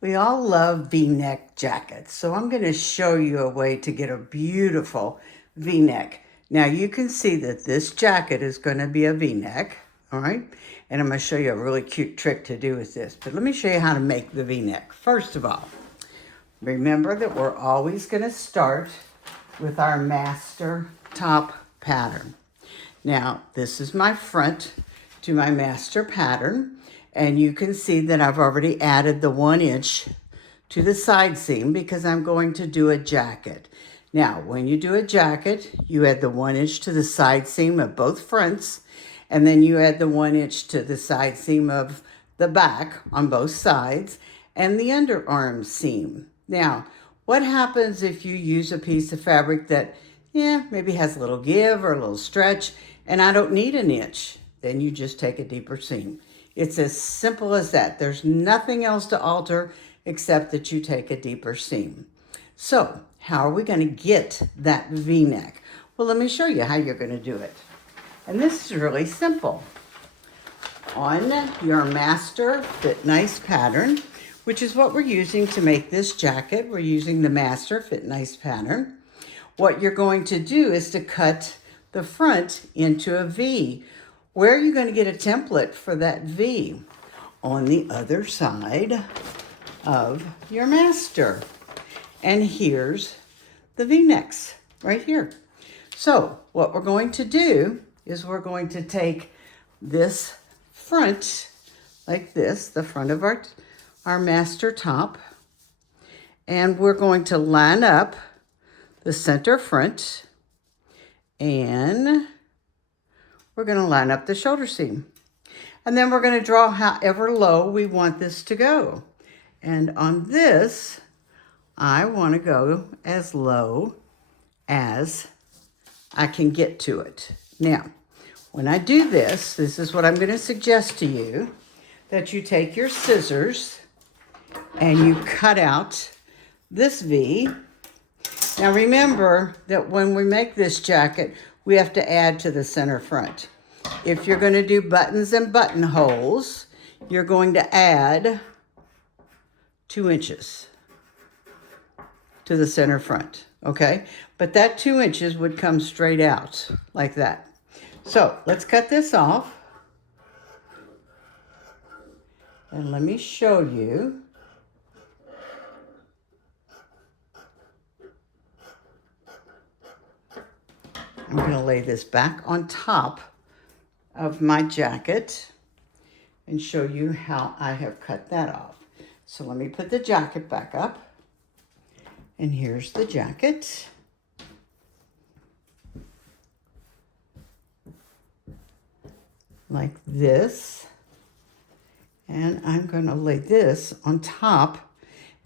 We all love V-neck jackets, so I'm going to show you a way to get a beautiful V-neck. Now you can see that this jacket is going to be a V-neck, all right? And I'm going to show you a really cute trick to do with this. But let me show you how to make the V-neck. First of all, remember that we're always going to start with our master top pattern. Now, this is my front to my master pattern. And you can see that I've already added the 1 inch to the side seam because I'm going to do a jacket. Now, when you do a jacket, you add the 1 inch to the side seam of both fronts, and then you add the 1 inch to the side seam of the back on both sides and the underarm seam. Now, what happens if you use a piece of fabric that, maybe has a little give or a little stretch, and I don't need an inch? Then you just take a deeper seam. It's as simple as that. There's nothing else to alter except that you take a deeper seam. So how are we going to get that V-neck? Well, let me show you how you're going to do it. And this is really simple. On your master fit nice pattern, which is what we're using to make this jacket, we're using the master fit nice pattern. What you're going to do is to cut the front into a V. Where are you going to get a template for that V? On the other side of your master. And here's the V-necks right here. So what we're going to do is we're going to take this front like this, the front of our master top, and we're going to line up the center front, and we're going to line up the shoulder seam. And then we're going to draw however low we want this to go. And on this, I want to go as low as I can get to it. Now, when I do this, this is what I'm going to suggest to you, that you take your scissors and you cut out this V. Now remember that when we make this jacket, we have to add to the center front. If you're going to do buttons and buttonholes, you're going to add 2 inches to the center front, okay? But that 2 inches would come straight out like that. So let's cut this off. And let me show you. I'm going to lay this back on top of my jacket and show you how I have cut that off. So let me put the jacket back up. And here's the jacket. Like this. And I'm going to lay this on top.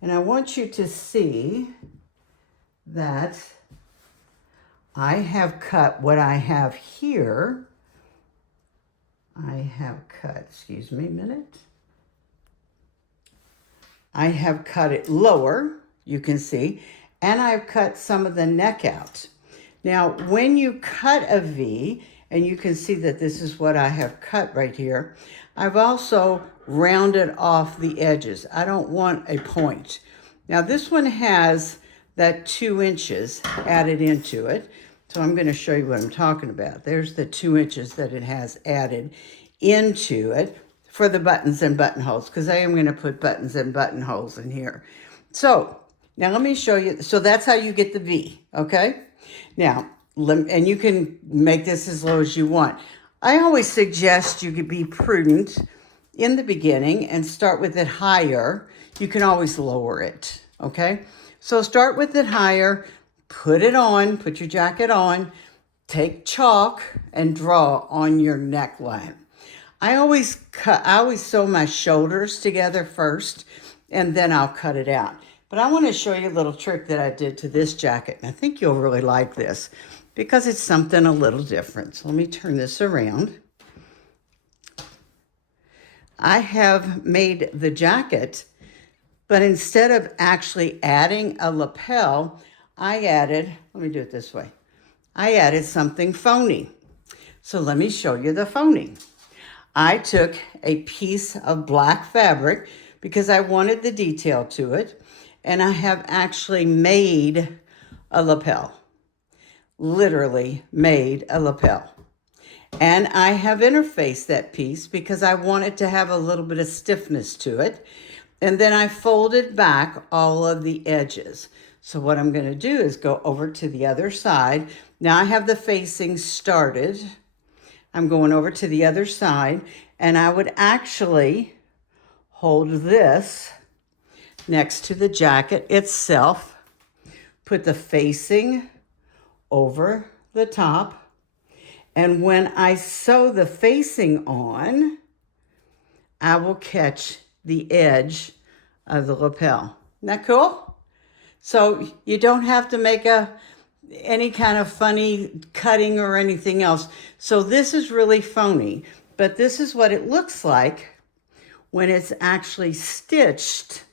And I want you to see that I have cut what I have here. I have cut, excuse me a minute. I have cut it lower, you can see, and I've cut some of the neck out. Now, when you cut a V, and you can see that this is what I have cut right here, I've also rounded off the edges. I don't want a point. Now, this one has that 2 inches added into it. So I'm going to show you what I'm talking about. There's the 2 inches that it has added into it for the buttons and buttonholes, because I am going to put buttons and buttonholes in here. So now let me show you. So that's how you get the V, okay? Now, and you can make this as low as you want. I always suggest you could be prudent in the beginning and start with it higher. You can always lower it, okay? So start with it higher. Put it on, put your jacket on, take chalk and draw on your neckline. I always sew my shoulders together first, and then I'll cut it out. But I want to show you a little trick that I did to this jacket, and I think you'll really like this because it's something a little different. So let me turn this around. I have made the jacket, but instead of actually adding a lapel, I added, let me do it this way. I added something phony. So let me show you the phony. I took a piece of black fabric, because I wanted the detail to it. And I have actually made a lapel, literally made a lapel. And I have interfaced that piece because I wanted to have a little bit of stiffness to it. And then I folded back all of the edges. So what I'm going to do is go over to the other side. Now I have the facing started. I'm going over to the other side, and I would actually hold this next to the jacket itself, put the facing over the top, and when I sew the facing on, I will catch the edge of the lapel. Isn't that cool? So you don't have to make any kind of funny cutting or anything else. So this is really phony, but this is what it looks like when it's actually stitched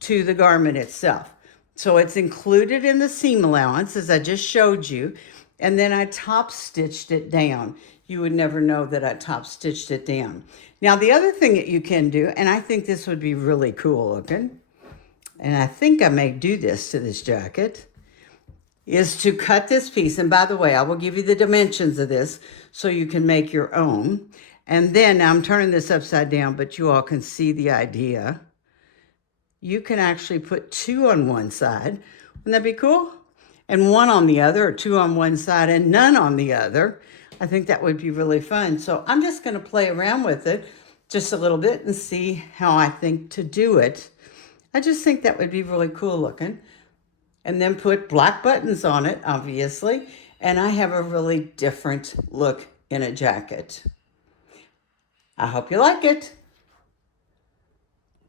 to the garment itself. So it's included in the seam allowance, as I just showed you, and then I top stitched it down. You would never know that I top stitched it down. Now the other thing that you can do, and I think this would be really cool looking, and I think I may do this to this jacket, is to cut this piece. And by the way, I will give you the dimensions of this so you can make your own. And then I'm turning this upside down, but you all can see the idea. You can actually put 2 on one side. Wouldn't that be cool? And 1 on the other, or 2 on one side and none on the other. I think that would be really fun. So I'm just going to play around with it just a little bit and see how I think to do it. I just think that would be really cool looking. And then put black buttons on it, obviously. And I have a really different look in a jacket. I hope you like it.